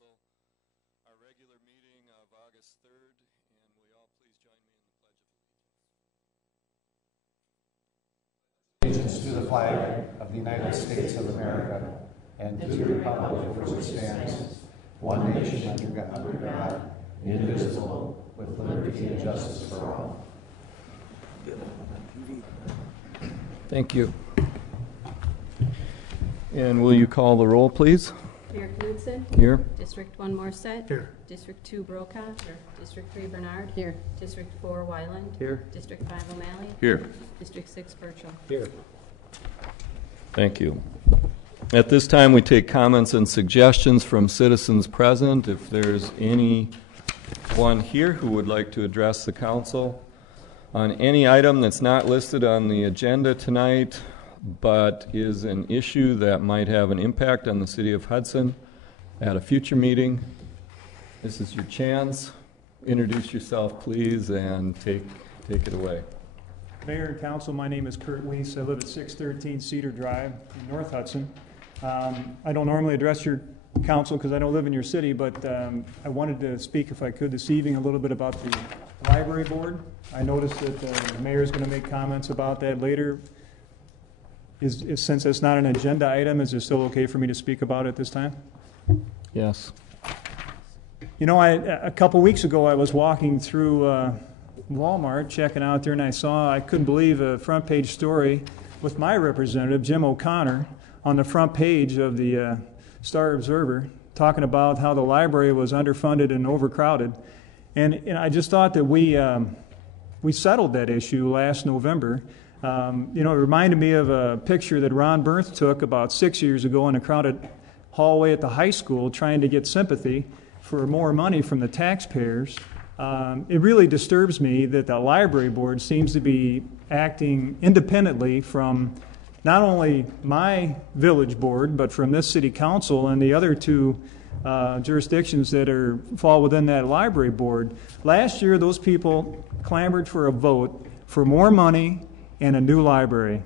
Council, our regular meeting of August 3rd, and will you all please join me in the Pledge of Allegiance to the flag of the United States of America and to the republic for which it stands, one nation under God, indivisible, with liberty and justice for all. Thank you. And will you call the roll, please? Mayor Knudsen? Here. District 1 Morset? Here. District 2 Brokaw? Here. District 3 Bernard? Here. District 4 Wyland? Here. District 5 O'Malley? Here. District 6 Burchell? Here. Thank you. At this time, we take comments and suggestions from citizens present. If there's anyone here who would like to address the council on any item that's not listed on the agenda tonight, but is an issue that might have an impact on the city of Hudson at a future meeting, this is your chance. Introduce yourself, please, and take it away. Mayor and Council, my name is Kurt Weiss. I live at 613 Cedar Drive in North Hudson. I don't normally address your council because I don't live in your city, but I wanted to speak, if I could, this evening a little bit about the library board. I noticed that the mayor is going to make comments about that later. Since it's not an agenda item, is it still okay for me to speak about it this time? Yes. You know, a couple weeks ago I was walking through Walmart, checking out there, and I couldn't believe a front page story with my representative, Jim O'Connor, on the front page of the Star Observer, talking about how the library was underfunded and overcrowded. And I just thought that we settled that issue last November. You know, it reminded me of a picture that Ron Bernth took about 6 years ago in a crowded hallway at the high school trying to get sympathy for more money from the taxpayers. It really disturbs me that the library board seems to be acting independently from not only my village board, but from this city council and the other two jurisdictions that fall within that library board. Last year, those people clamored for a vote for more money and a new library.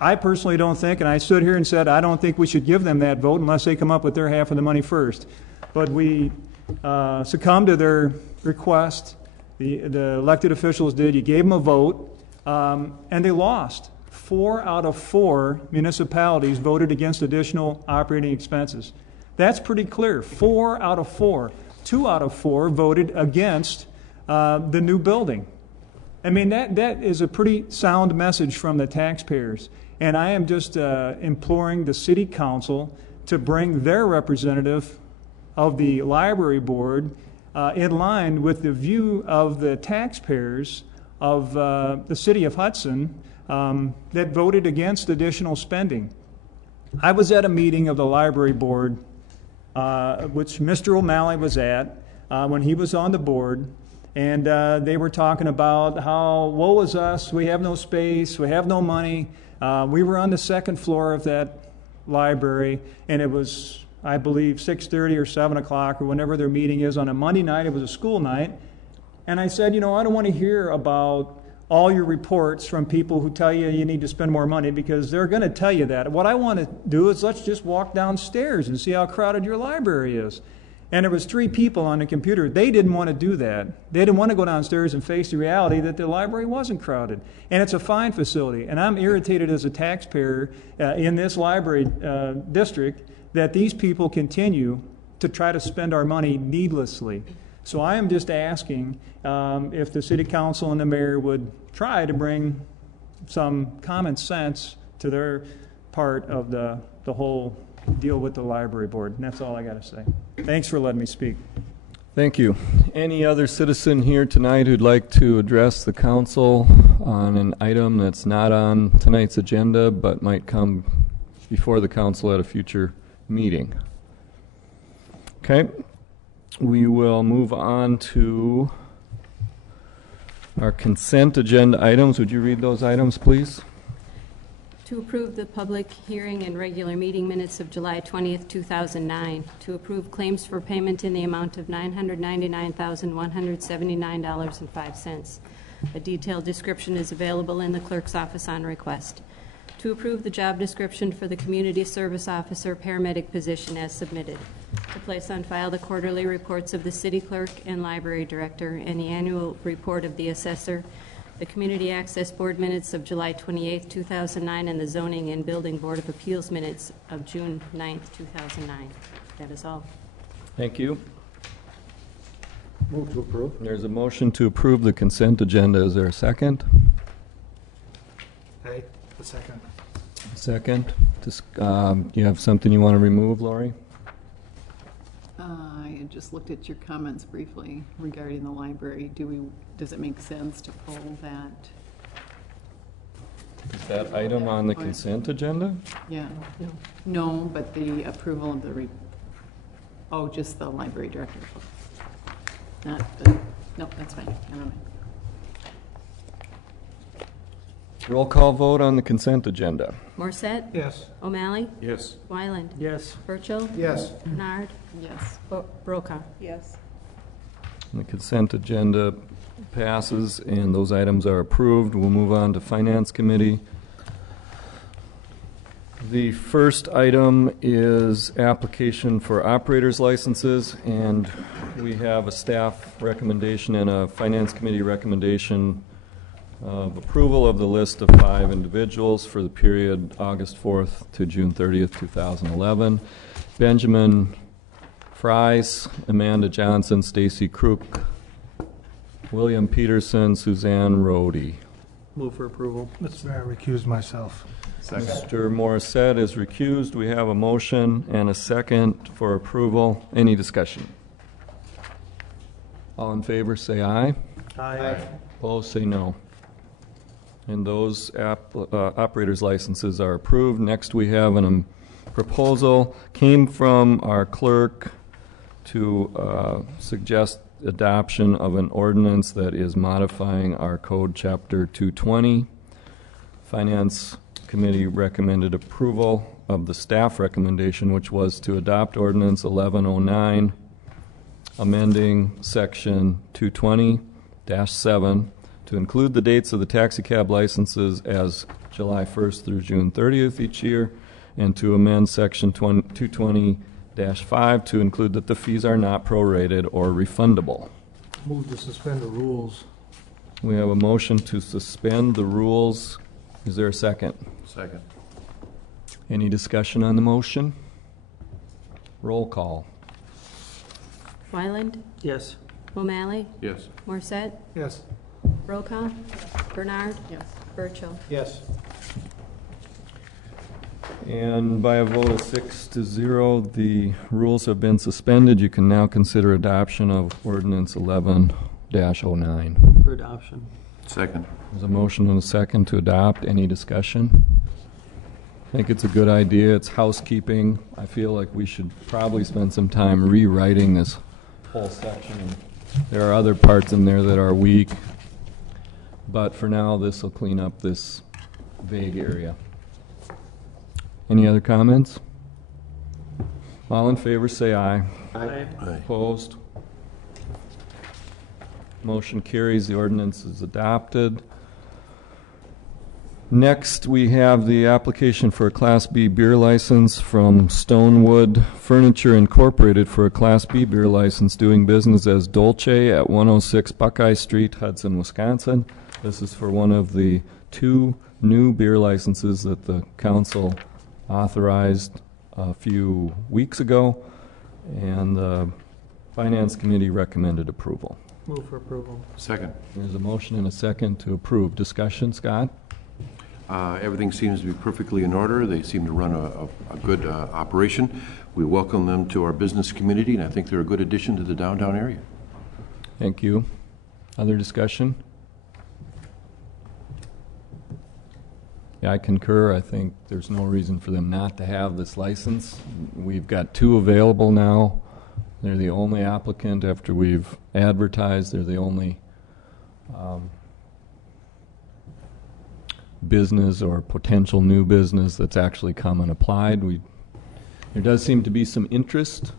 I personally don't think, and I stood here and said, I don't think we should give them that vote unless they come up with their half of the money first. But we succumbed to their request. The elected officials did. You gave them a vote, and they lost. 4 out of 4 municipalities voted against additional operating expenses. That's pretty clear. 4 out of 4. 2 out of 4 voted against the new building. I mean, that is a pretty sound message from the taxpayers. And I am just imploring the city council to bring their representative of the library board in line with the view of the taxpayers of the city of Hudson that voted against additional spending. I was at a meeting of the library board, which Mr. O'Malley was at when he was on the board. And they were talking about how, woe is us, we have no space, we have no money. We were on the second floor of that library, and it was, I believe, 6:30 or 7 o'clock, or whenever their meeting is on a Monday night. It was a school night. And I said, you know, I don't want to hear about all your reports from people who tell you you need to spend more money, because they're going to tell you that. What I want to do is let's just walk downstairs and see how crowded your library is. And there was 3 people on the computer. They didn't want to do that. They didn't want to go downstairs and face the reality that the library wasn't crowded. And it's a fine facility. And I'm irritated as a taxpayer in this library district that these people continue to try to spend our money needlessly. So I am just asking if the city council and the mayor would try to bring some common sense to their part of the whole deal with the library board. And that's all I got to say. Thanks for letting me speak. Thank you. Any other citizen here tonight who'd like to address the council on an item that's not on tonight's agenda but might come before the council at a future meeting? Okay. We will move on to our consent agenda items. Would you read those items, please? To approve the public hearing and regular meeting minutes of July 20th, 2009. To approve claims for payment in the amount of $999,179.05. A detailed description is available in the clerk's office on request. To approve the job description for the community service officer paramedic position as submitted. to place on file the quarterly reports of the city clerk and library director and the annual report of the assessor, the Community Access Board minutes of July 28, 2009, and the Zoning and Building Board of Appeals minutes of June 9, 2009. That is all. Thank you. Move to approve. There's a motion to approve the consent agenda. Is there a second? Hey, a second. Second. You have something you want to remove, Lori? I had just looked at your comments briefly regarding the library. Does it make sense to pull that? Is that item on the consent agenda? Yeah. No, but the approval of the, just the library director. No, that's fine. Never mind. Roll call vote on the consent agenda. Morset? Yes. O'Malley? Yes. Wyland? Yes. Burchell? Yes. Bernard? Yes. Brokaw? Yes. The consent agenda passes and those items are approved. We'll move on to Finance Committee. The first item is application for operators licenses, and we have a staff recommendation and a Finance Committee recommendation of approval of the list of 5 individuals for the period August 4th to June 30th, 2011. Benjamin Fries, Amanda Johnson, Stacy Crook, William Peterson, Suzanne Rhodey. Move for approval. Mr. Mayor, recuse myself. Mr. Morissette is recused. We have a motion and a second for approval. Any discussion? All in favor, say aye. Aye. Opposed, say no. And those operators' licenses are approved. Next, we have a proposal, came from our clerk to suggest adoption of an ordinance that is modifying our code, Chapter 220. Finance Committee recommended approval of the staff recommendation, which was to adopt Ordinance 1109, amending Section 220-7 to include the dates of the taxi cab licenses as July 1st through June 30th each year, and to amend Section 220-5 to include that the fees are not prorated or refundable. Move to suspend the rules. We have a motion to suspend the rules. Is there a second? Second. Any discussion on the motion? Roll call. Wyland? Yes. O'Malley? Yes. Morset? Yes. Brokaw? Bernard? Yes. Burchell? Yes. And by a vote of 6-0, the rules have been suspended. You can now consider adoption of Ordinance 11-09. For adoption. Second. There's a motion and a second to adopt. Any discussion? I think it's a good idea. It's housekeeping. I feel like we should probably spend some time rewriting this whole section. There are other parts in there that are weak, but for now, this will clean up this vague area. Any other comments? All in favor, say aye. Aye. Aye. Opposed? Motion carries. The ordinance is adopted. Next, we have the application for a Class B beer license from Stonewood Furniture Incorporated for a Class B beer license doing business as Dolce at 106 Buckeye Street, Hudson, Wisconsin. This is for one of the 2 new beer licenses that the council authorized a few weeks ago, and the Finance Committee recommended approval. Move for approval. Second. There's a motion and a second to approve. Discussion, Scott? Everything seems to be perfectly in order. They seem to run a good operation. We welcome them to our business community, and I think they're a good addition to the downtown area. Thank you. Other discussion? Yeah, I concur. I think there's no reason for them not to have this license. We've got 2 available now. They're the only applicant after we've advertised. They're the only business or potential new business that's actually come and applied. There does seem to be some interest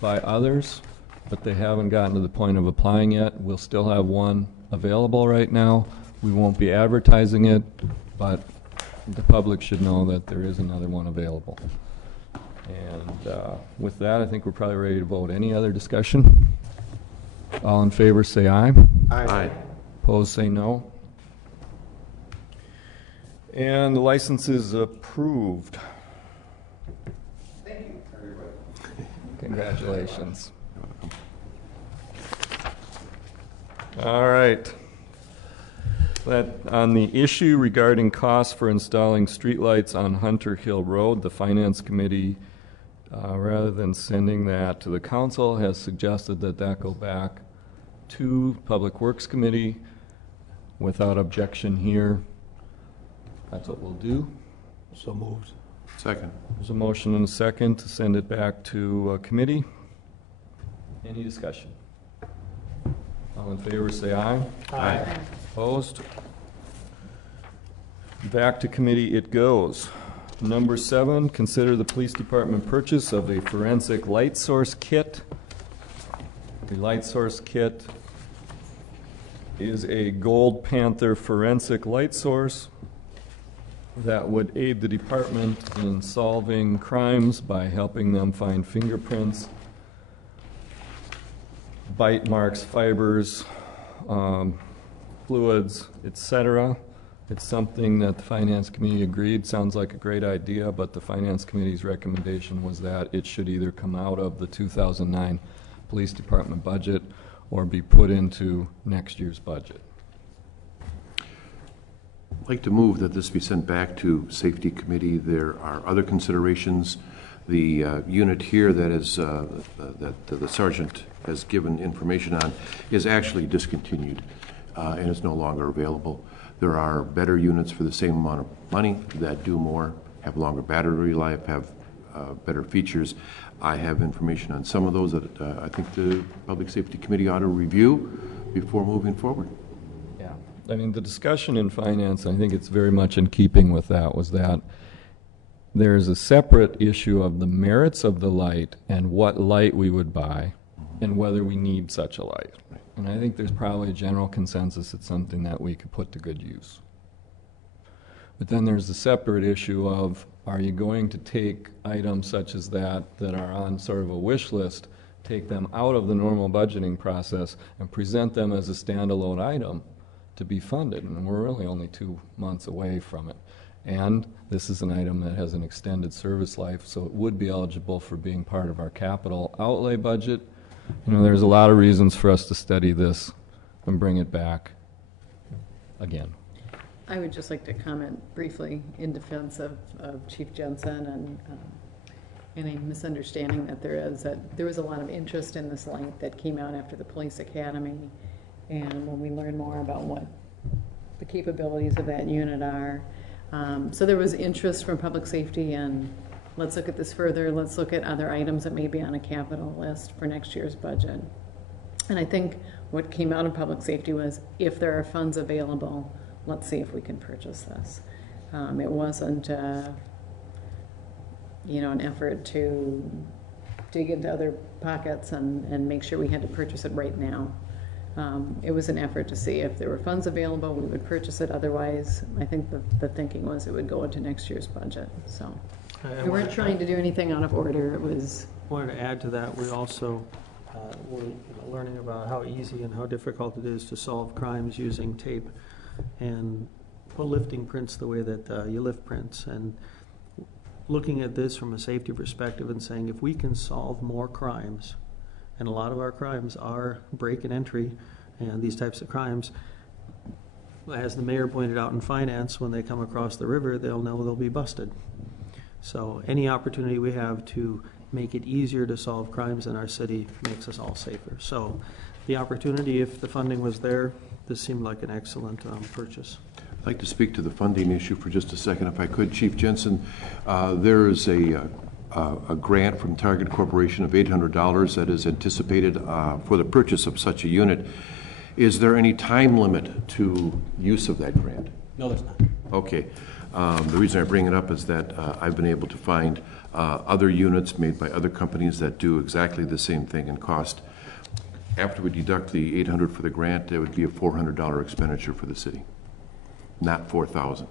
by others, but they haven't gotten to the point of applying yet. We'll still have 1 available right now. We won't be advertising it, but the public should know that there is another one available. And with that, I think we're probably ready to vote. Any other discussion? All in favor, say aye. Aye. Opposed, say no. And the license is approved. Thank you, everybody. Congratulations. All right. That on the issue regarding costs for installing streetlights on Hunter Hill Road, the Finance Committee, rather than sending that to the council, has suggested that that go back to Public Works Committee without objection here. That's what we'll do. So moved. Second. There's a motion and a second to send it back to committee. Any discussion? All in favor, say aye. Aye. Opposed? Back to committee it goes. Number 7, consider the police department purchase of a forensic light source kit. The light source kit is a Gold Panther forensic light source that would aid the department in solving crimes by helping them find fingerprints, bite marks, fibers, fluids, etc. It's something that the Finance Committee agreed. Sounds like a great idea, but the Finance Committee's recommendation was that it should either come out of the 2009 Police Department budget or be put into next year's budget. I'd like to move that this be sent back to Safety Committee. There are other considerations. The unit here that is that the sergeant has given information on is actually discontinued and is no longer available. There are better units for the same amount of money that do more, have longer battery life, have better features. I have information on some of those that I think the Public Safety Committee ought to review before moving forward. Yeah, I mean, the discussion in finance, I think it's very much in keeping with that, was that there's a separate issue of the merits of the light and what light we would buy and whether we need such a light. And I think there's probably a general consensus it's something that we could put to good use. But then there's the separate issue of, are you going to take items such as that are on sort of a wish list, take them out of the normal budgeting process and present them as a standalone item to be funded? And we're really only 2 months away from it. And this is an item that has an extended service life, so it would be eligible for being part of our capital outlay budget. You know, there's a lot of reasons for us to study this and bring it back again. I would just like to comment briefly in defense of Chief Jensen and any misunderstanding that there is, that there was a lot of interest in this light that came out after the police academy. And when we learn more about what the capabilities of that unit are, so there was interest from public safety, and let's look at this further. Let's look at other items that may be on a capital list for next year's budget. And I think what came out of public safety was, if there are funds available, let's see if we can purchase this. It wasn't, an effort to dig into other pockets and make sure we had to purchase it right now. It was an effort to see if there were funds available, we would purchase it. Otherwise, I think the thinking was it would go into next year's budget. So we weren't trying to do anything out of order. It was. I wanted to add to that, we also were learning about how easy and how difficult it is to solve crimes using tape and lifting prints the way that you lift prints. And looking at this from a safety perspective and saying, if we can solve more crimes, and a lot of our crimes are break and entry and these types of crimes, as the mayor pointed out in finance, when they come across the river, they'll know they'll be busted. So any opportunity we have to make it easier to solve crimes in our city makes us all safer. So the opportunity, if the funding was there, this seemed like an excellent purchase. I'd like to speak to the funding issue for just a second, if I could. Chief Jensen, there is a grant from Target Corporation of $800 that is anticipated for the purchase of such a unit. Is there any time limit to use of that grant? No, there's not. Okay. The reason I bring it up is that I've been able to find other units made by other companies that do exactly the same thing in cost. After we deduct the $800 for the grant, it would be a $400 expenditure for the city, not $4,000.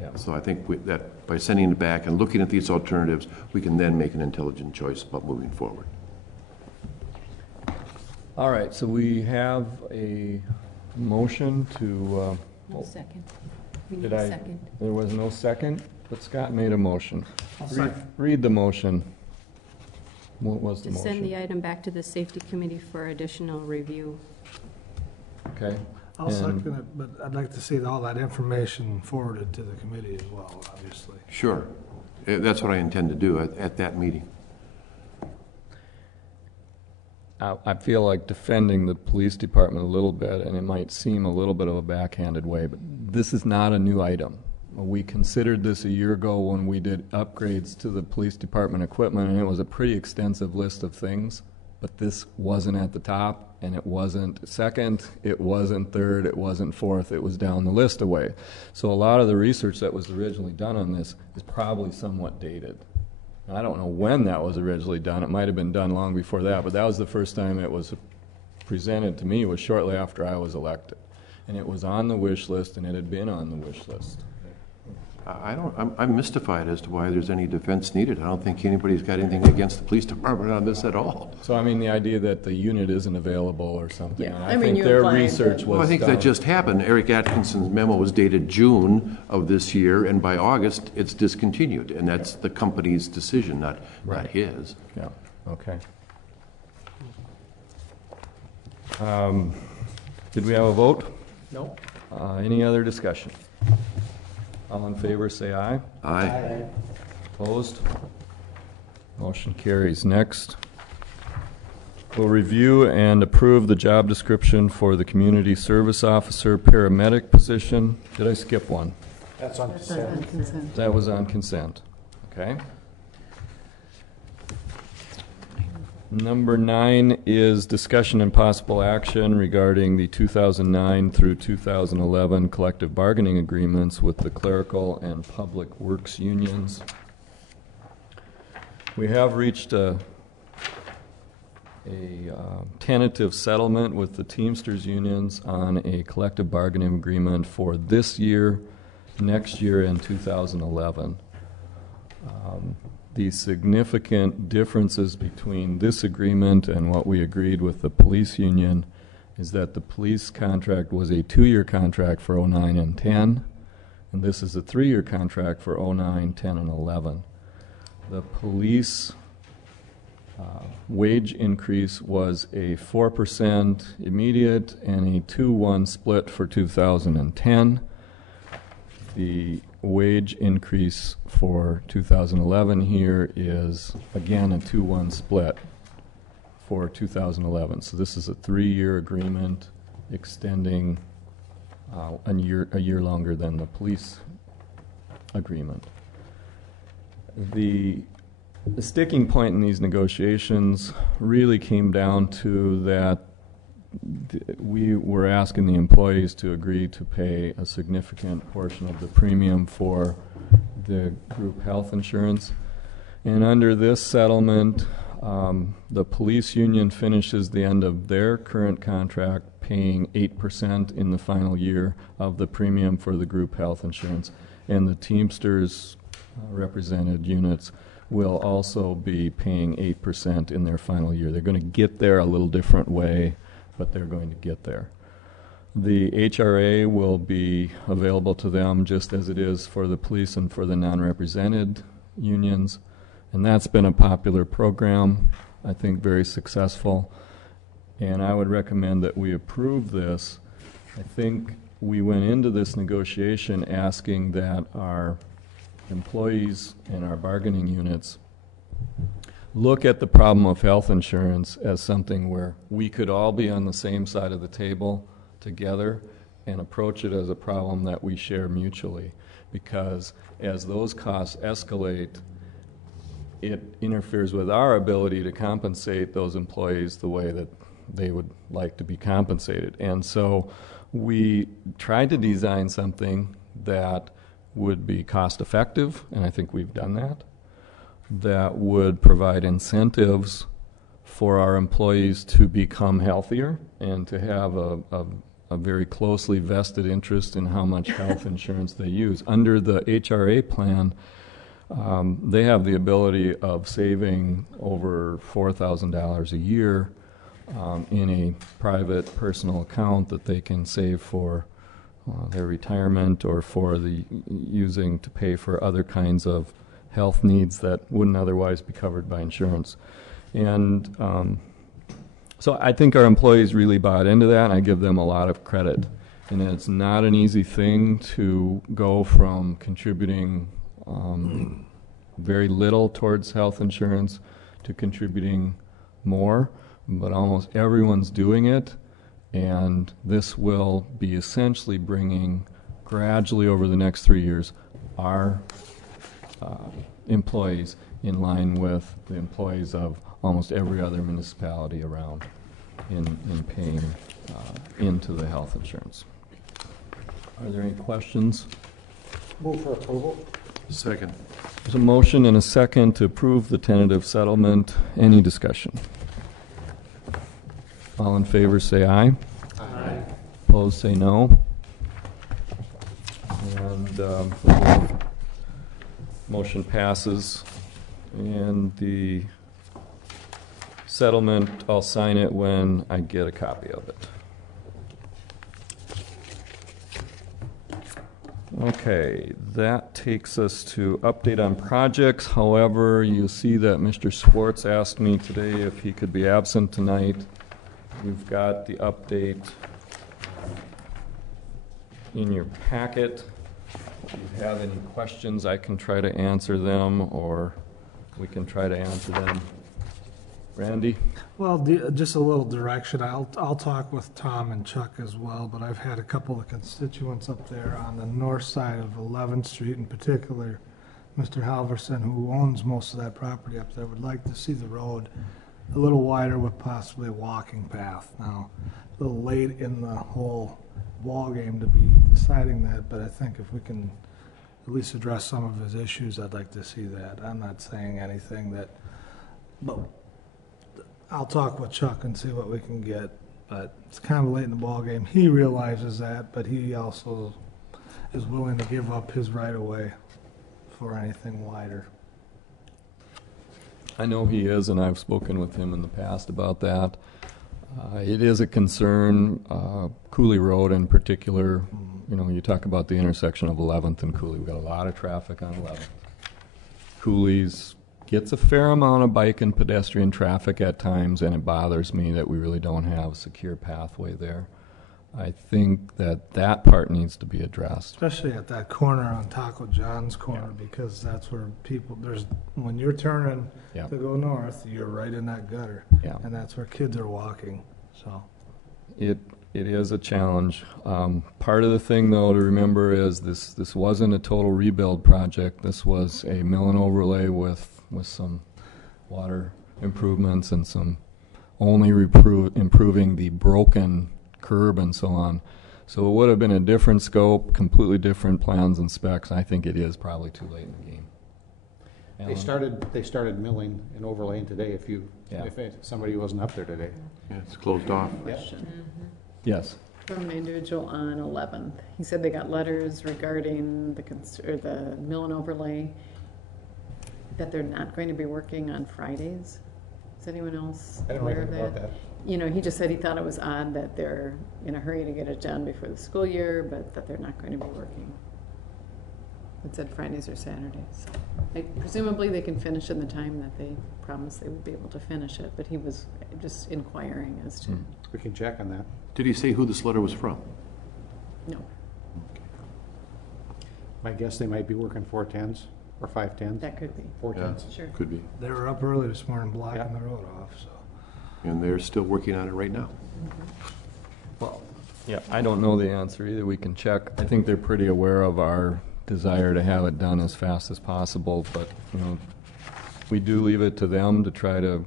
Yeah. So I think that by sending it back and looking at these alternatives, we can then make an intelligent choice about moving forward. All right, so we have a motion to, No second. We need did a I? second. There was no second, but Scott made a motion. I'll Read- second. Read the motion. What was the To send the motion? item back to the safety committee for additional review. Okay. I'll And- second it, but I'd like to see all that information forwarded to the committee as well, obviously. Sure. That's what I intend to do at that meeting. I feel like defending the police department a little bit, and it might seem a little bit of a backhanded way, but this is not a new item. We considered this a year ago when we did upgrades to the police department equipment, and it was a pretty extensive list of things, but this wasn't at the top, and it wasn't second, it wasn't third, it wasn't fourth, it was down the list a way. So a lot of the research that was originally done on this is probably somewhat dated. I don't know when that was originally done. It might have been done long before that, but that was the first time it was presented to me, was shortly after I was elected. And it was on the wish list, and it had been on the wish list. I'm mystified as to why there's any defense needed. I don't think anybody's got anything against the police department on this at all. So, I mean, the idea that the unit isn't available or something, Yeah, and I I mean, think you their implied research that- was Well, I think done. that just happened. Eric Atkinson's memo was dated June of this year, and by August, it's discontinued. And that's the company's decision, not his. Yeah, okay. Did we have a vote? No. Any other discussion? All in favor, say aye. Aye. Opposed? Motion carries. Next, we'll review and approve the job description for the community service officer paramedic position. Did I skip one? That's on That's on consent. That was on consent. Okay. Number 9 is discussion and possible action regarding the 2009 through 2011 collective bargaining agreements with the clerical and public works unions. We have reached a tentative settlement with the Teamsters unions on a collective bargaining agreement for this year, next year, and 2011. The significant differences between this agreement and what we agreed with the police union is that the police contract was a 2-year contract for 09 and 10, and this is a 3-year contract for 09, 10, and 11. The police wage increase was a 4% immediate and a 2-1 split for 2010. The wage increase for 2011 here is, again, a 2-1 split for 2011. So this is a 3-year agreement extending a year longer than the police agreement. The sticking point in these negotiations really came down to that we were asking the employees to agree to pay a significant portion of the premium for the group health insurance. And under this settlement, the police union finishes the end of their current contract paying 8% in the final year of the premium for the group health insurance. And the Teamsters represented units will also be paying 8% in their final year. They're going to get there a little different way, but they're going to get there. The HRA will be available to them just as it is for the police and for the non-represented unions, and that's been a popular program, I think very successful, and I would recommend that we approve this. I think we went into this negotiation asking that our employees and our bargaining units look at the problem of health insurance as something where we could all be on the same side of the table together and approach it as a problem that we share mutually. Because as those costs escalate, it interferes with our ability to compensate those employees the way that they would like to be compensated. And so we tried to design something that would be cost effective, and I think we've done that, that would provide incentives for our employees to become healthier and to have a a very closely vested interest in how much health insurance they use. Under the HRA plan, they have the ability of saving over $4,000 a year in a private personal account that they can save for their retirement or for the using to pay for other kinds of health needs that wouldn't otherwise be covered by insurance. And so I think our employees really bought into that, and I give them a lot of credit. And it's not an easy thing to go from contributing very little towards health insurance to contributing more, but almost everyone's doing it, and this will be essentially bringing gradually over the next 3 years our employees in line with the employees of almost every other municipality around in paying into the health insurance. Are there any questions? Move for approval. Second. There's a motion and a second to approve the tentative settlement. Any discussion? All in favor say aye. Aye. Opposed say no. And the motion passes. And the settlement, I'll sign it when I get a copy of it. Okay, that takes us to update on projects. However, you see that Mr. Swartz asked me today if he could be absent tonight. We've got the update in your packet. If you have any questions, I can try to answer them, or we can try to answer them. Randy? Well, just a little direction. I'll talk with Tom and Chuck as well, but I've had a couple of constituents up there on the north side of 11th Street in particular. Mr. Halverson, who owns most of that property up there, would like to see the road a little wider with possibly a walking path. Now, a little late in the whole ball game to be deciding that, but I think if we can at least address some of his issues, I'd like to see that. I'm not saying anything that, but I'll talk with Chuck and see what we can get, but it's kind of late in the ball game. He realizes that, but he also is willing to give up his right of way for anything wider. I know he is, and I've spoken with him in the past about that. It is a concern, Cooley Road in particular. You know, you talk about the intersection of 11th and Cooley. We've got a lot of traffic on 11th. Cooley's gets a fair amount of bike and pedestrian traffic at times, and it bothers me that we really don't have a secure pathway there. I think that that part needs to be addressed. Especially at that corner on Taco John's corner, because that's where people, when you're turning Yeah. to go north, you're right in that gutter. Yeah. And that's where kids are walking, so. It is a challenge. Part of the thing, though, to remember is this wasn't a total rebuild project. This was a mill and overlay with some water improvements and some only improving the broken curb and so on. So it would have been a different scope, completely different plans and specs. I think it is probably too late in the game. They started milling and overlaying today. If somebody wasn't up there today. Yeah, it's closed off. Question Yes. from an individual on 11th. He said they got letters regarding the mill and overlay, that they're not going to be working on Fridays. Is anyone else I don't know aware of anything that? about that. You know, he just said he thought it was odd that they're in a hurry to get it done before the school year, but that they're not going to be working. It said Fridays or Saturdays. Presumably they can finish in the time that they promised they would be able to finish it, but he was just inquiring as to, We can check on that. Did he say who this letter was from? no. My guess they might be working 410s or 510s. That could be. 410s. Sure. Could be. They were up early this morning blocking Yeah. the road off, so. And they're still working on it right now. Well, yeah, I don't know the answer either. We can check. I think they're pretty aware of our desire to have it done as fast as possible, but, you know, we do leave it to them to try to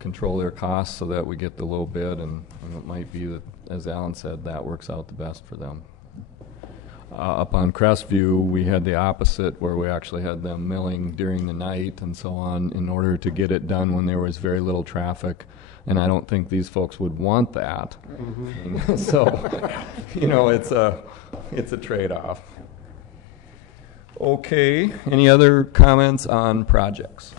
control their costs so that we get the low bid, and it might be that, as Alan said, that works out the best for them. Up on Crestview, we had the opposite, where we actually had them milling during the night and so on in order to get it done when there was very little traffic. And I don't think these folks would want that. So, you know, it's a trade-off. Okay, any other comments on projects?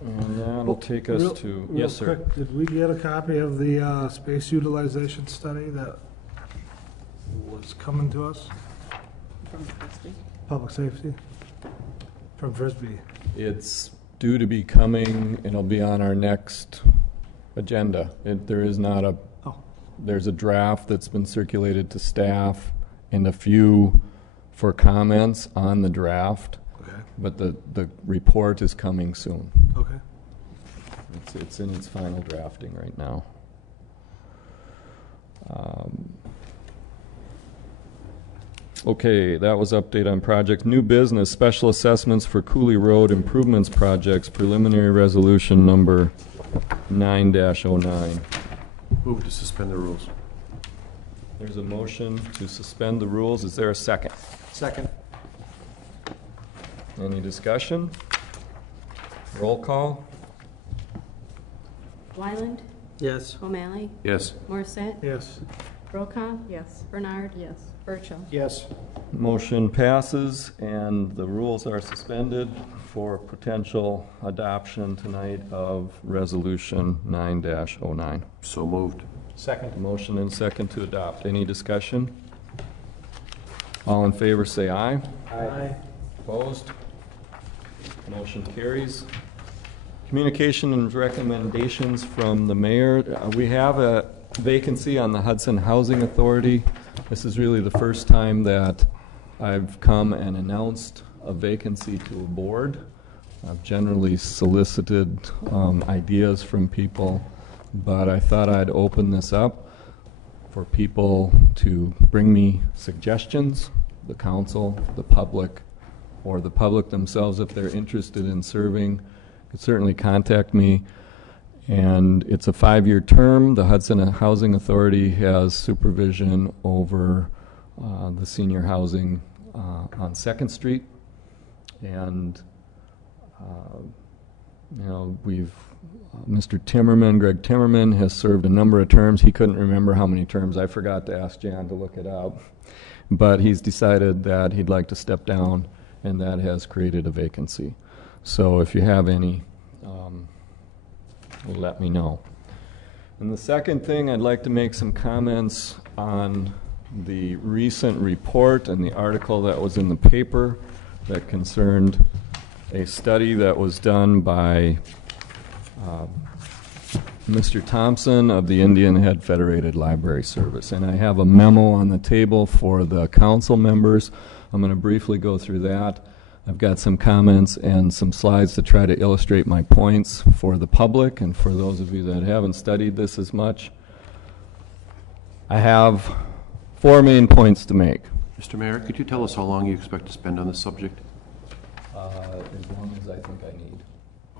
And that'll take us to, Real yes, sir. quick, did we get a copy of the space utilization study that was coming to us? From Christie. Public safety? From Frisbee. It's due to be coming, it'll be on our next agenda. There is not a, Oh. there's a draft that's been circulated to staff and a few for comments on the draft, Okay, but the report is coming soon. okay. It's in its final drafting right now. Okay, that was update on projects. New business, special assessments for Cooley Road improvements projects, preliminary resolution number 9-09. Move to suspend the rules. There's a motion to suspend the rules. Is there a second? Second. Any discussion? Roll call? Wyland? Yes. O'Malley? Yes. Morissette? Yes. Brokaw? Yes. Bernard? Yes. Burchell? Yes. Motion passes, and the rules are suspended for potential adoption tonight of Resolution 9-09. So moved. Second. Motion and second to adopt. Any discussion? All in favor say aye. Aye. Opposed? Motion carries. Communication and recommendations from the mayor. We have a vacancy on the Hudson Housing Authority. This is really the first time that I've come and announced a vacancy to a board. I've generally solicited ideas from people, but I thought I'd open this up for people to bring me suggestions, the council, the public, or the public themselves if they're interested in serving. Could certainly contact me. And it's a 5-year term. The Hudson Housing Authority has supervision over the senior housing on 2nd Street. And, you know, Mr. Timmerman, Greg Timmerman, has served a number of terms. He couldn't remember how many terms. I forgot to ask Jan to look it up. But he's decided that he'd like to step down, and that has created a vacancy. So if you have any, let me know. And the second thing, I'd like to make some comments on the recent report and the article that was in the paper that concerned a study that was done by Mr. Thompson of the Indian Head Federated Library Service. And I have a memo on the table for the council members. I'm going to briefly go through that. I've got some comments and some slides to try to illustrate my points for the public and for those of you that haven't studied this as much. I have 4 main points to make. Mr. Mayor, could you tell us how long you expect to spend on this subject? As long as I think I need.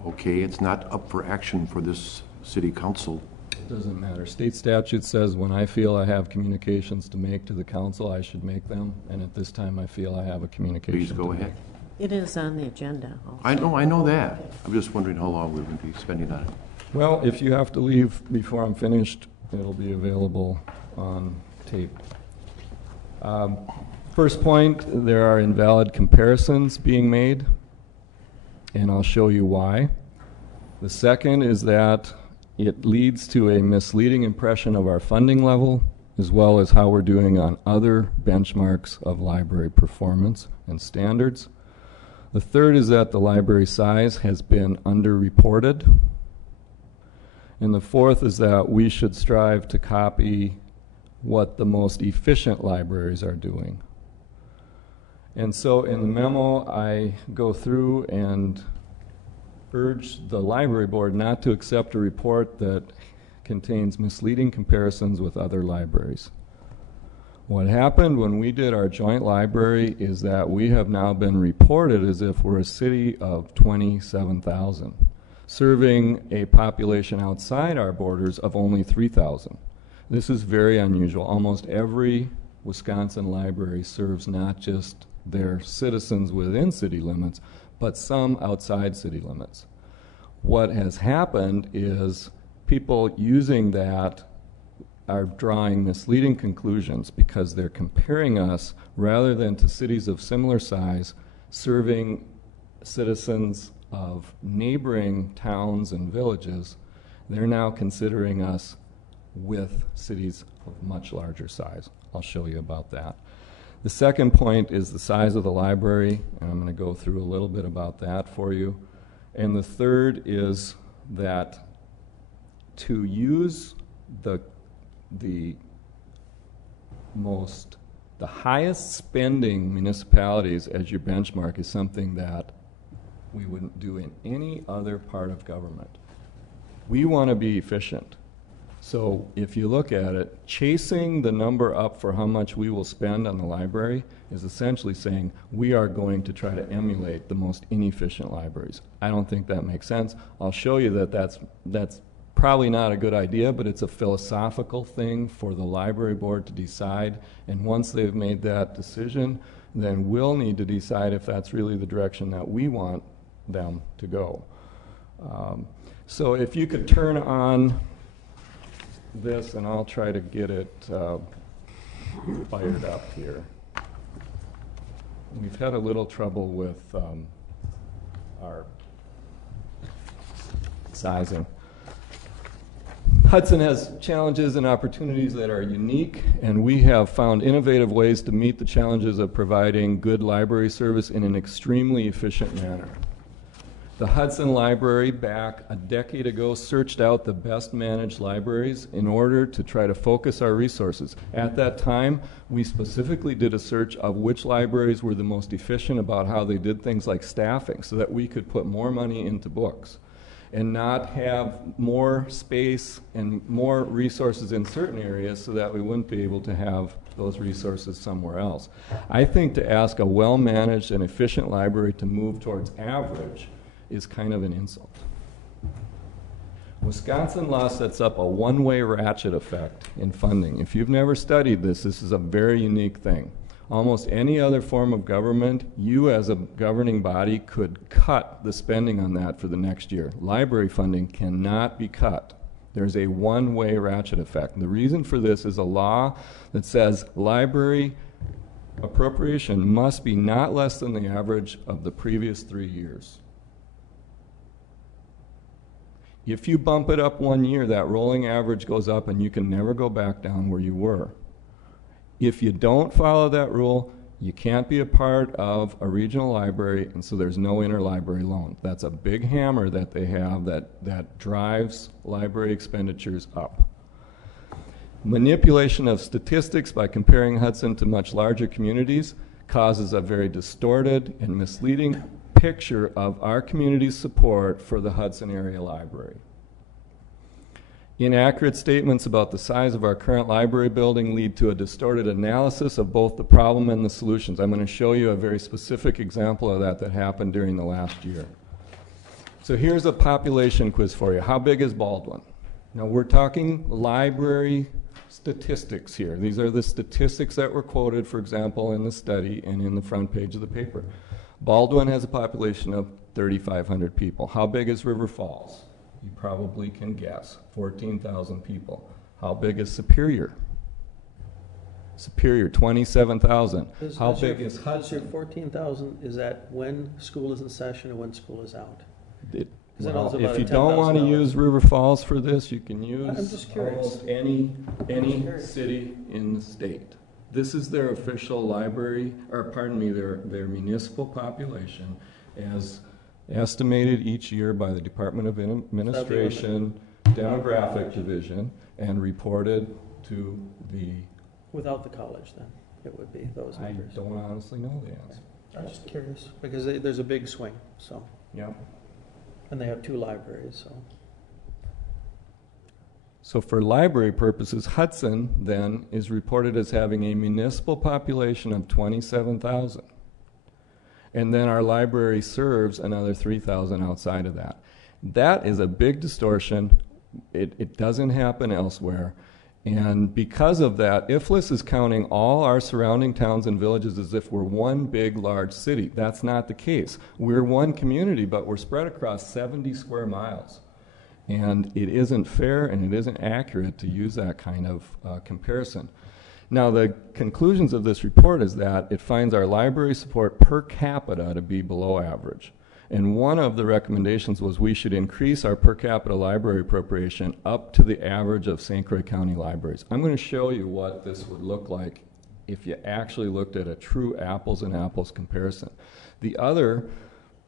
Okay, it's not up for action for this city council. It doesn't matter. State statute says when I feel I have communications to make to the council, I should make them. And at this time, I feel I have a communication Please go to ahead. make. It is on the agenda. Also. I know that. I'm just wondering how long we're going to be spending on it. Well, if you have to leave before I'm finished, it'll be available on tape. First point, there are invalid comparisons being made, and I'll show you why. The second is that it leads to a misleading impression of our funding level, as well as how we're doing on other benchmarks of library performance and standards. The third is that the library size has been underreported. And the fourth is that we should strive to copy what the most efficient libraries are doing. And so in the memo, I go through and urge the library board not to accept a report that contains misleading comparisons with other libraries. What happened when we did our joint library is that we have now been reported as if we're a city of 27,000. serving a population outside our borders of only 3,000. This is very unusual. Almost every Wisconsin library serves not just their citizens within city limits, but some outside city limits. What has happened is people using that are drawing misleading conclusions because they're comparing us, rather than to cities of similar size, serving citizens of neighboring towns and villages. They're now considering us with cities of much larger size. I'll show you about that. The second point is the size of the library, and I'm going to go through a little bit about that for you. And the third is that to use the highest spending municipalities as your benchmark is something that we wouldn't do in any other part of government. We want to be efficient. So if you look at it, chasing the number up for how much we will spend on the library is essentially saying we are going to try to emulate the most inefficient libraries. I don't think that makes sense. I'll show you that that's probably not a good idea, but it's a philosophical thing for the library board to decide. And once they've made that decision, then we'll need to decide if that's really the direction that we want them to go. So if you could turn on this, and I'll try to get it fired up here. We've had a little trouble with our sizing. Hudson has challenges and opportunities that are unique, and we have found innovative ways to meet the challenges of providing good library service in an extremely efficient manner. The Hudson Library, back a decade ago, searched out the best managed libraries in order to try to focus our resources. At that time, we specifically did a search of which libraries were the most efficient about how they did things like staffing, so that we could put more money into books and not have more space and more resources in certain areas so that we wouldn't be able to have those resources somewhere else. I think to ask a well-managed and efficient library to move towards average is kind of an insult. Wisconsin law sets up a one-way ratchet effect in funding. If you've never studied this, this is a very unique thing. Almost any other form of government, you as a governing body could cut the spending on that for the next year. Library funding cannot be cut. There's a one-way ratchet effect. And the reason for this is a law that says library appropriation must be not less than the average of the previous 3 years. If you bump it up 1 year, that rolling average goes up and you can never go back down where you were. If you don't follow that rule, you can't be a part of a regional library, and so there's no interlibrary loan. That's a big hammer that they have that drives library expenditures up. Manipulation of statistics by comparing Hudson to much larger communities causes a very distorted and misleading picture of our community's support for the Hudson Area Library. Inaccurate statements about the size of our current library building lead to a distorted analysis of both the problem and the solutions. I'm going to show you a very specific example of that happened during the last year. So here's a population quiz for you. How big is Baldwin? Now we're talking library statistics here. These are the statistics that were quoted, for example, in the study and in the front page of the paper. Baldwin has a population of 3,500 people. How big is River Falls? You probably can guess. 14,000 people. How big is Superior? Superior, 27,000. How big is Hudson? 14,000, is that when school is in session or when school is out? Well, if you don't want to use River Falls for this, you can use I'm just curious. almost any city in the state. This is their official library, or pardon me, their municipal population as estimated each year by the Department of Administration, Demographic Division, and reported to the... Without the college, then, it would be those I numbers. don't honestly know the answer. I'm just curious, because there's a big swing, so, Yeah. and they have 2 libraries, so. So for library purposes, Hudson then is reported as having a municipal population of 27,000. And then our library serves another 3,000 outside of that. That is a big distortion. It doesn't happen elsewhere. And because of that, IFLIS is counting all our surrounding towns and villages as if we're one big, large city. That's not the case. We're one community, but we're spread across 70 square miles. And it isn't fair and it isn't accurate to use that kind of comparison. Now, the conclusions of this report is that it finds our library support per capita to be below average. And one of the recommendations was we should increase our per capita library appropriation up to the average of St. Croix County libraries. I'm going to show you what this would look like if you actually looked at a true apples and apples comparison. The other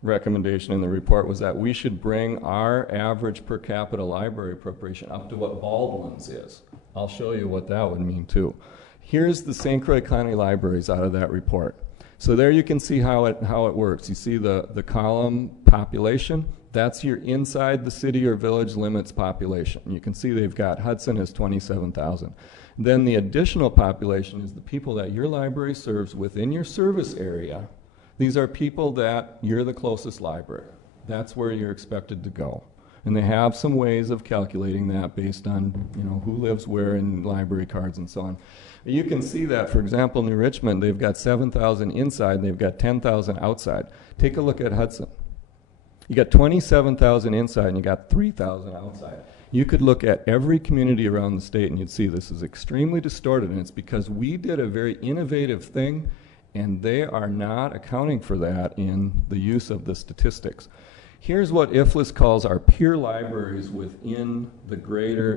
recommendation in the report was that we should bring our average per capita library appropriation up to what Baldwin's is. I'll show you what that would mean too. Here's the St. Croix County libraries out of that report. So there you can see how it works. You see the column population. That's your inside the city or village limits population. You can see they've got Hudson as 27,000. Then the additional population is the people that your library serves within your service area. These are people that you're the closest library. That's where you're expected to go. And they have some ways of calculating that based on, who lives where in library cards and so on. You can see that, for example, New Richmond, they've got 7,000 inside and they've got 10,000 outside. Take a look at Hudson. You got 27,000 inside and you got 3,000 outside. You could look at every community around the state and you'd see this is extremely distorted, and it's because we did a very innovative thing and they are not accounting for that in the use of the statistics. Here's what IFLIS calls our peer libraries within the greater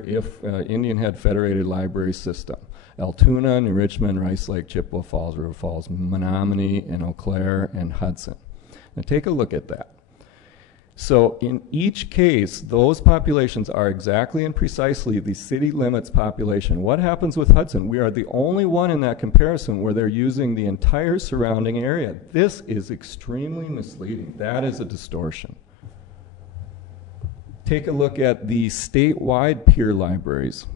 Indian Head Federated Library System. Altoona, New Richmond, Rice Lake, Chippewa Falls, River Falls, Menominee, and Eau Claire, and Hudson. Now take a look at that. So in each case, those populations are exactly and precisely the city limits population. What happens with Hudson? We are the only one in that comparison where they're using the entire surrounding area. This is extremely misleading. That is a distortion. Take a look at the statewide peer libraries.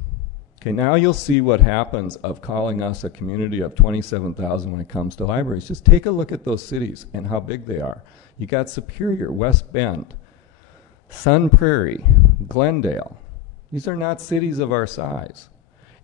Okay, now you'll see what happens of calling us a community of 27,000 when it comes to libraries. Just take a look at those cities and how big they are. You got Superior, West Bend, Sun Prairie, Glendale. These are not cities of our size.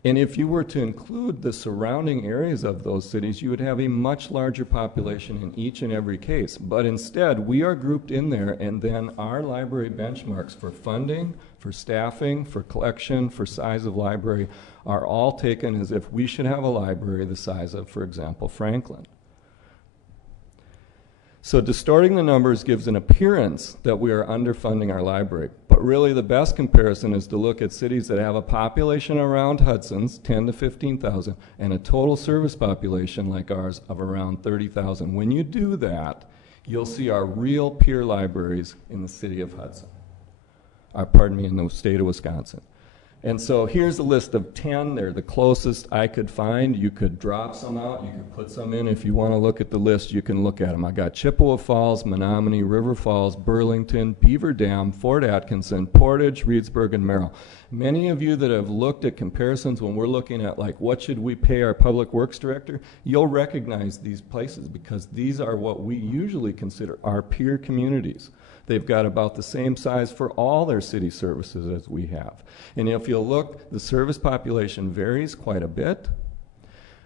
And if you were to include the surrounding areas of those cities, you would have a much larger population in each and every case. But instead, we are grouped in there, and then our library benchmarks for funding, for staffing, for collection, for size of library are all taken as if we should have a library the size of, for example, Franklin. So distorting the numbers gives an appearance that we are underfunding our library. But really the best comparison is to look at cities that have a population around Hudson's, 10 to 15,000, and a total service population like ours of around 30,000. When you do that, you'll see our real peer libraries in the city of Hudson. In the state of Wisconsin. And so here's a list of 10. They're the closest I could find. You could drop some out. You could put some in. If you want to look at the list, you can look at them. I got Chippewa Falls, Menominee, River Falls, Burlington, Beaver Dam, Fort Atkinson, Portage, Reedsburg, and Merrill. Many of you that have looked at comparisons when we're looking at what should we pay our public works director, you'll recognize these places because these are what we usually consider our peer communities. They've got about the same size for all their city services as we have. And if you'll look, the service population varies quite a bit.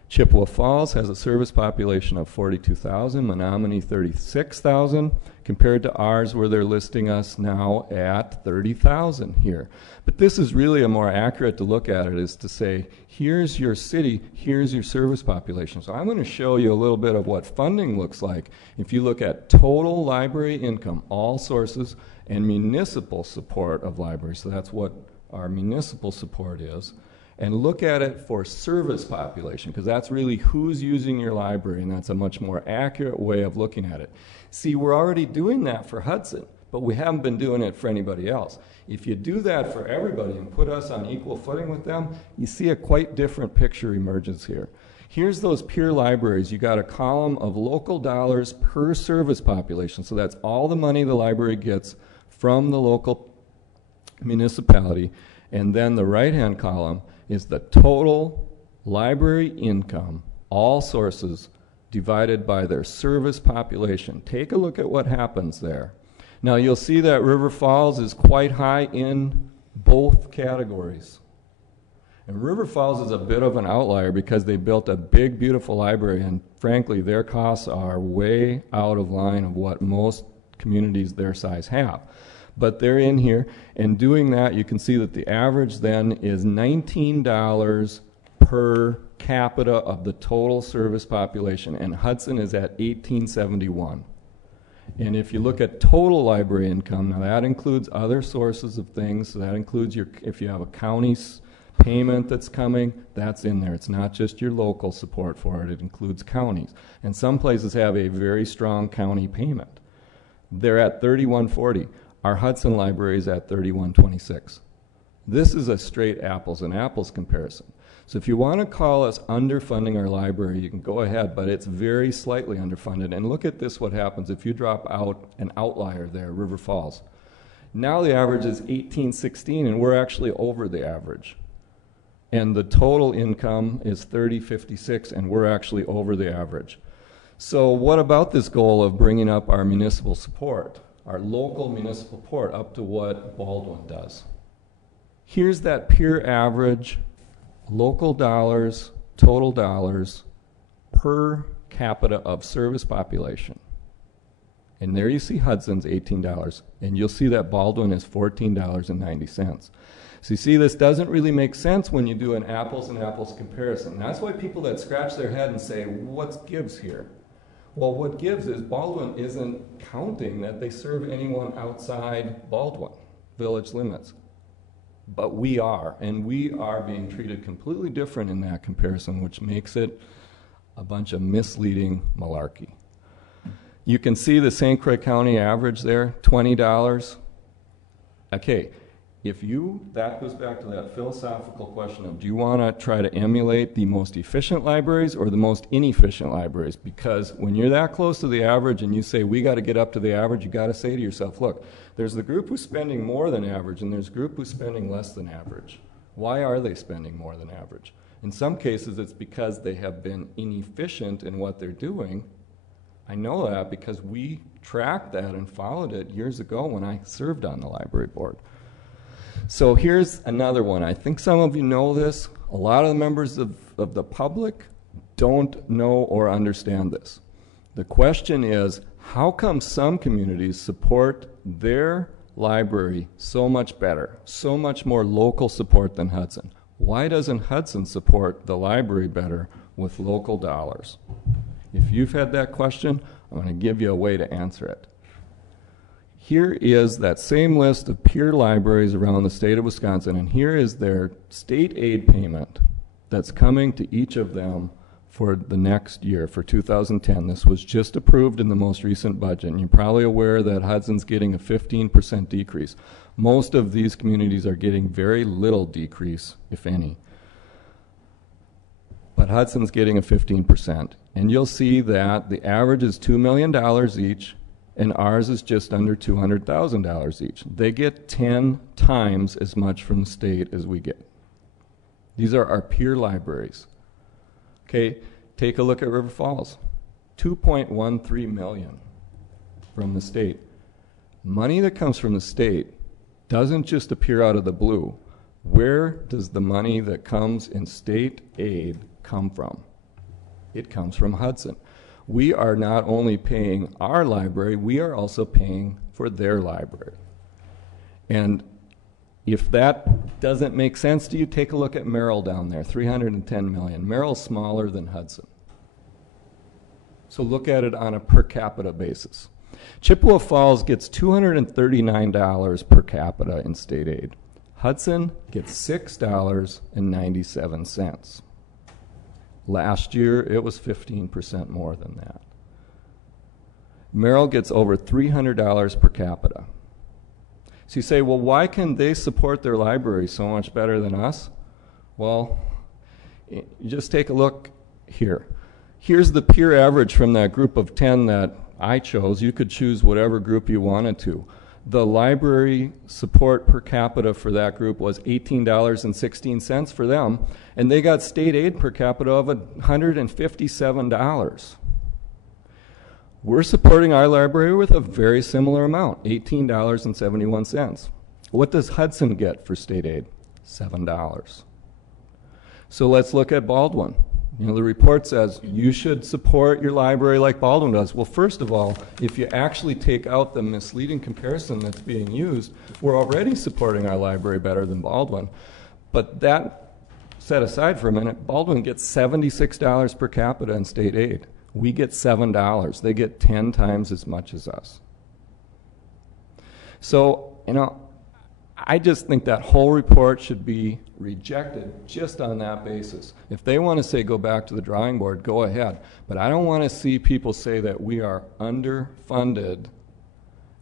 Chippewa Falls has a service population of 42,000, Menominee 36,000, compared to ours where they're listing us now at 30,000 here. But this is really a more accurate to look at it is to say, here's your city, here's your service population. So I'm going to show you a little bit of what funding looks like if you look at total library income, all sources, and municipal support of libraries. So that's what our municipal support is. And look at it for service population, because that's really who's using your library, and that's a much more accurate way of looking at it. See, we're already doing that for Hudson, but we haven't been doing it for anybody else. If you do that for everybody and put us on equal footing with them, you see a quite different picture emerges here. Here's those peer libraries. You got a column of local dollars per service population, so that's all the money the library gets from the local municipality. And then the right-hand column is the total library income, all sources, divided by their service population. Take a look at what happens there. Now you'll see that River Falls is quite high in both categories. And River Falls is a bit of an outlier because they built a big, beautiful library, and frankly, their costs are way out of line of what most communities their size have. But they're in here, and doing that, you can see that the average then is $19 per capita of the total service population, and Hudson is at $18.71. And if you look at total library income, now that includes other sources of things, so that includes your, if you have a county's payment that's coming, that's in there. It's not just your local support for it, it includes counties. And some places have a very strong county payment. They're at $31.40. Our Hudson library is at $31.26. This is a straight apples and apples comparison. So if you want to call us underfunding our library, you can go ahead, but it's very slightly underfunded. And look at this, what happens if you drop out an outlier there, River Falls. Now the average is $18.16, and we're actually over the average. And the total income is $30.56, and we're actually over the average. So what about this goal of bringing up our municipal support, our local municipal support, up to what Baldwin does? Here's that peer average, local dollars, total dollars, per capita of service population. And there you see Hudson's $18, and you'll see that Baldwin is $14.90. So you see, this doesn't really make sense when you do an apples and apples comparison. That's why people that scratch their head and say, what gives here? Well, what gives is Baldwin isn't counting that they serve anyone outside Baldwin village limits. But we are, and we are being treated completely different in that comparison, which makes it a bunch of misleading malarkey. You can see the St. Croix County average there, $20. Okay, that goes back to that philosophical question of, do you want to try to emulate the most efficient libraries or the most inefficient libraries? Because when you're that close to the average and you say, we got to get up to the average, you got to say to yourself, look, there's the group who's spending more than average and there's a group who's spending less than average. Why are they spending more than average? In some cases, it's because they have been inefficient in what they're doing. I know that because we tracked that and followed it years ago when I served on the library board. So here's another one. I think some of you know this. A lot of the members of the public don't know or understand this. The question is, how come some communities support their library so much better, so much more local support than Hudson? Why doesn't Hudson support the library better with local dollars? If you've had that question, I'm going to give you a way to answer it. Here is that same list of peer libraries around the state of Wisconsin, and here is their state aid payment that's coming to each of them for the next year, for 2010. This was just approved in the most recent budget, and you're probably aware that Hudson's getting a 15% decrease. Most of these communities are getting very little decrease, if any. But Hudson's getting a 15%, and you'll see that the average is $2 million each, and ours is just under $200,000 each. They get 10 times as much from the state as we get. These are our peer libraries. Okay, take a look at River Falls. $2.13 million from the state. Money that comes from the state doesn't just appear out of the blue. Where does the money that comes in state aid come from? It comes from Hudson. We are not only paying our library, we are also paying for their library. And if that doesn't make sense to you, take a look at Merrill down there, $310 million. Merrill's smaller than Hudson. So look at it on a per capita basis. Chippewa Falls gets $239 per capita in state aid. Hudson gets $6.97. Last year, it was 15% more than that. Merrill gets over $300 per capita. So you say, well, why can they support their library so much better than us? Well, you just take a look here. Here's the peer average from that group of 10 that I chose. You could choose whatever group you wanted to. The library support per capita for that group was $18.16 for them, and they got state aid per capita of $157. We're supporting our library with a very similar amount, $18.71. What does Hudson get for state aid? $7. So let's look at Baldwin. You know, the report says you should support your library like Baldwin does. Well, first of all, if you actually take out the misleading comparison that's being used, we're already supporting our library better than Baldwin. But that set aside for a minute, Baldwin gets $76 per capita in state aid. We get $7. They get 10 times as much as us. So, you know, I just think that whole report should be rejected just on that basis. If they want to say go back to the drawing board, go ahead. But I don't want to see people say that we are underfunded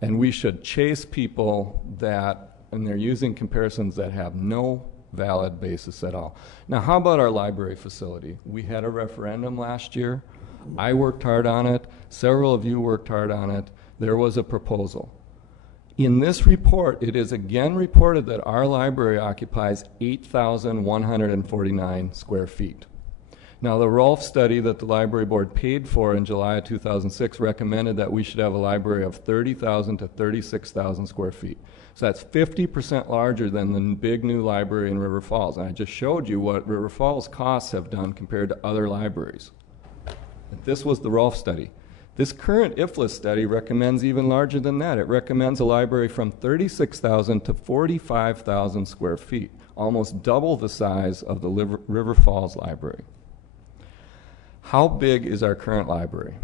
and we should chase people that, and they're using comparisons that have no valid basis at all. Now, how about our library facility? We had a referendum last year. I worked hard on it. Several of you worked hard on it. There was a proposal. In this report, it is again reported that our library occupies 8,149 square feet. Now, the Rolfe study that the library board paid for in July of 2006 recommended that we should have a library of 30,000 to 36,000 square feet. So that's 50% larger than the big new library in River Falls. And I just showed you what River Falls costs have done compared to other libraries. This was the Rolfe study. This current IFLA study recommends even larger than that. It recommends a library from 36,000 to 45,000 square feet, almost double the size of the River Falls Library. How big is our current library?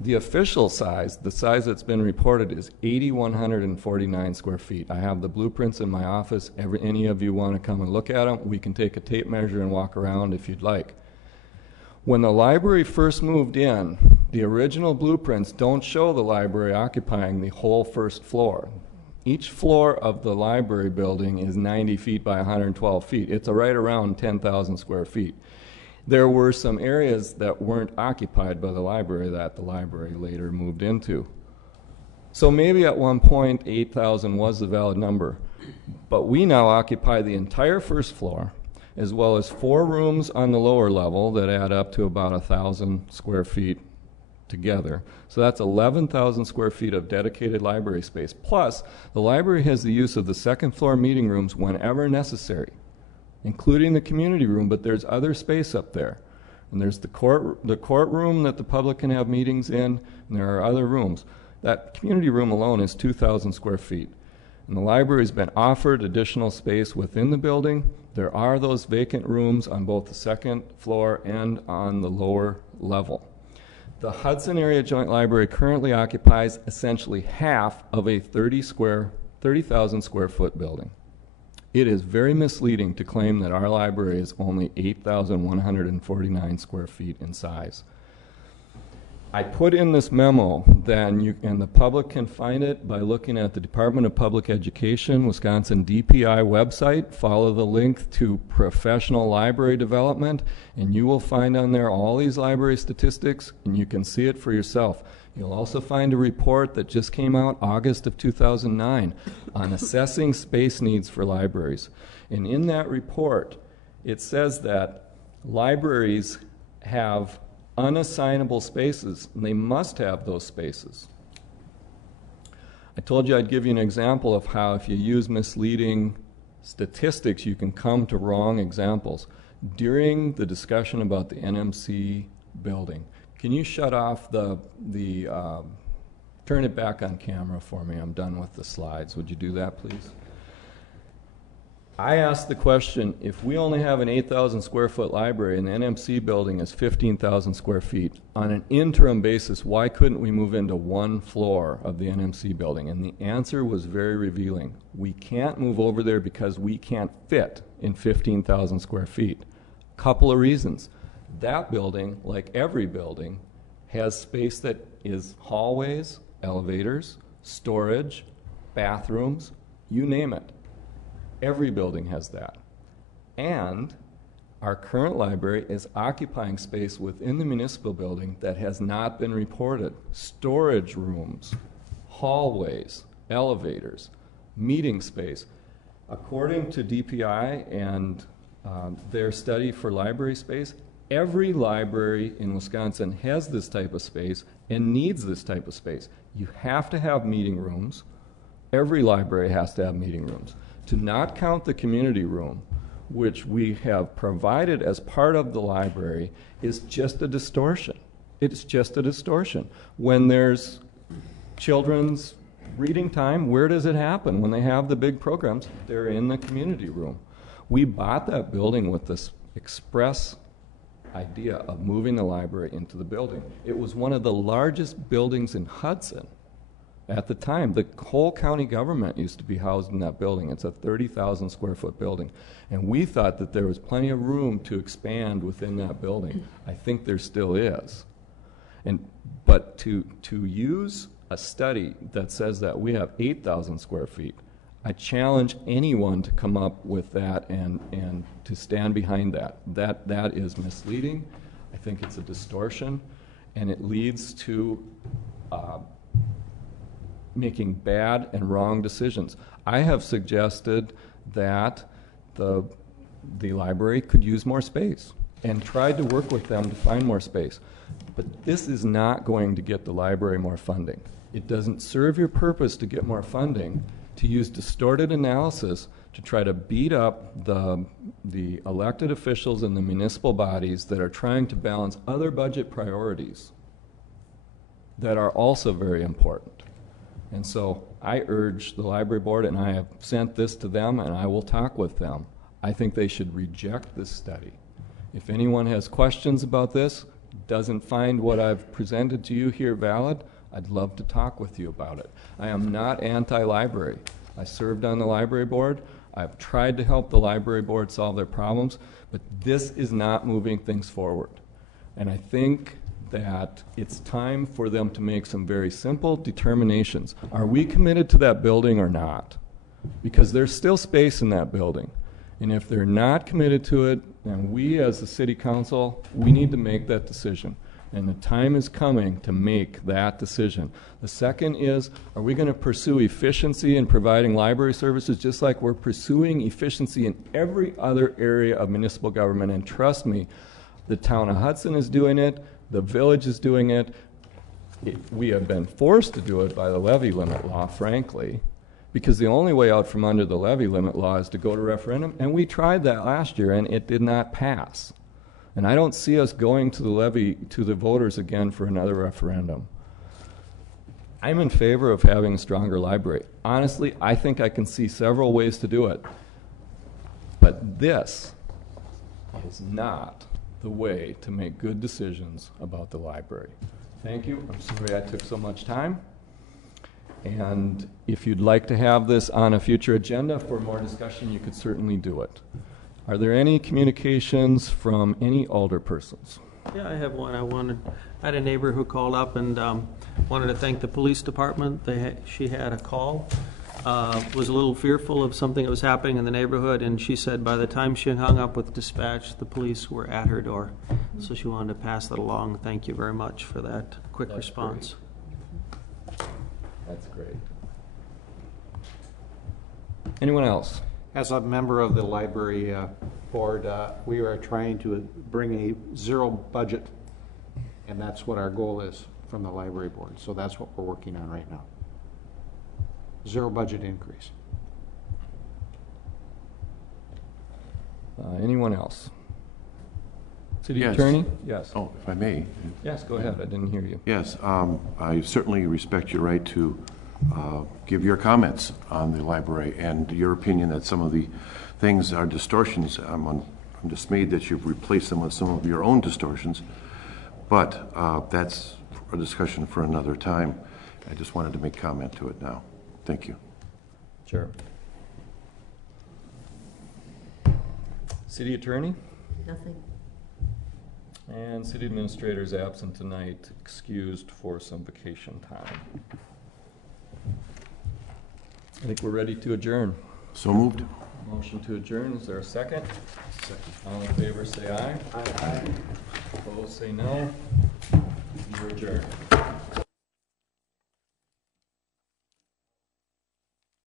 The official size, the size that's been reported, is 8,149 square feet. I have the blueprints in my office. Any of you want to come and look at them, we can take a tape measure and walk around if you'd like. When the library first moved in, the original blueprints don't show the library occupying the whole first floor. Each floor of the library building is 90 feet by 112 feet. It's right around 10,000 square feet. There were some areas that weren't occupied by the library that the library later moved into. So maybe at one point 8,000 was the valid number, but we now occupy the entire first floor, as well as 4 rooms on the lower level that add up to about 1,000 square feet together. So that's 11,000 square feet of dedicated library space. Plus, the library has the use of the second floor meeting rooms whenever necessary, including the community room, but there's other space up there. And there's the courtroom that the public can have meetings in, and there are other rooms. That community room alone is 2,000 square feet. And the library's been offered additional space within the building. There are those vacant rooms on both the second floor and on the lower level. The Hudson Area Joint Library currently occupies essentially half of a 30,000 square foot building. It is very misleading to claim that our library is only 8,149 square feet in size. I put in this memo, and the public can find it by looking at the Department of Public Education, Wisconsin DPI website. Follow the link to professional library development, and you will find on there all these library statistics, and you can see it for yourself. You'll also find a report that just came out August of 2009 on assessing space needs for libraries. And in that report, it says that libraries have unassignable spaces, and they must have those spaces. I told you I'd give you an example of how if you use misleading statistics, you can come to wrong examples. During the discussion about the NMC building, can you shut off turn it back on camera for me? I'm done with the slides. Would you do that, please? I asked the question, if we only have an 8,000 square foot library and the NMC building is 15,000 square feet, on an interim basis, why couldn't we move into one floor of the NMC building? And the answer was very revealing. We can't move over there because we can't fit in 15,000 square feet. Couple of reasons. That building, like every building, has space that is hallways, elevators, storage, bathrooms, you name it. Every building has that. And our current library is occupying space within the municipal building that has not been reported. Storage rooms, hallways, elevators, meeting space. According to DPI and their study for library space, Every library in Wisconsin has this type of space and needs this type of space. You have to have meeting rooms. Every library has to have meeting rooms. To not count the community room, which we have provided as part of the library, is just a distortion. It's just a distortion. When there's children's reading time, where does it happen? When they have the big programs, they're in the community room. We bought that building with this express idea of moving the library into the building. It was one of the largest buildings in Hudson at the time. The whole county government used to be housed in that building. It's a 30,000 square foot building. And we thought that there was plenty of room to expand within that building. I think there still is. But to use a study that says that we have 8,000 square feet, I challenge anyone to come up with that and to stand behind that. That is misleading. I think it's a distortion, and it leads to making bad and wrong decisions. I have suggested that the library could use more space and tried to work with them to find more space. But this is not going to get the library more funding. It doesn't serve your purpose to get more funding, to use distorted analysis to try to beat up the elected officials and the municipal bodies that are trying to balance other budget priorities that are also very important. And so I urge the library board, and I have sent this to them, and I will talk with them. I think they should reject this study. If anyone has questions about this, doesn't find what I've presented to you here valid, I'd love to talk with you about it. I am not anti-library. I served on the library board. I've tried to help the library board solve their problems, but this is not moving things forward. And I think that it's time for them to make some very simple determinations. Are we committed to that building or not? Because there's still space in that building. And if they're not committed to it, then we as the city council, we need to make that decision. And the time is coming to make that decision. The second is, are we going to pursue efficiency in providing library services just like we're pursuing efficiency in every other area of municipal government? And trust me, the town of Hudson is doing it. The village is doing it. We have been forced to do it by the levy limit law, frankly, because the only way out from under the levy limit law is to go to referendum. And we tried that last year, and it did not pass. And I don't see us going to the voters again for another referendum. I'm in favor of having a stronger library. Honestly, I think I can see several ways to do it. But this is not the way to make good decisions about the library. Thank you. I'm sorry I took so much time. And if you'd like to have this on a future agenda for more discussion, you could certainly do it. Are there any communications from any alderpersons? Yeah, I have one. I had a neighbor who called up and wanted to thank the police department. She had a call, was a little fearful of something that was happening in the neighborhood, and she said by the time she hung up with dispatch, the police were at her door. So she wanted to pass that along. Thank you very much for that quick response. Great. That's great. Anyone else? As a member of the library board, we are trying to bring a zero budget, and that's what our goal is from the library board. So that's what we're working on right now. Zero budget increase. Anyone else? City Yes. Attorney? Yes. Oh, if I may. Yes, go ahead. I didn't hear you. Yes, I certainly respect your right to give your comments on the library and your opinion that some of the things are distortions. I'm dismayed that you've replaced them with some of your own distortions, but that's a discussion for another time. I just wanted to make comment to it now. Thank you. Sure. City Attorney? Nothing. And City Administrator is absent tonight, excused for some vacation time. I think we're ready to adjourn. So moved. Motion to adjourn. Is there a second? Second. All in favor say aye. Aye. Opposed say no. You're adjourned.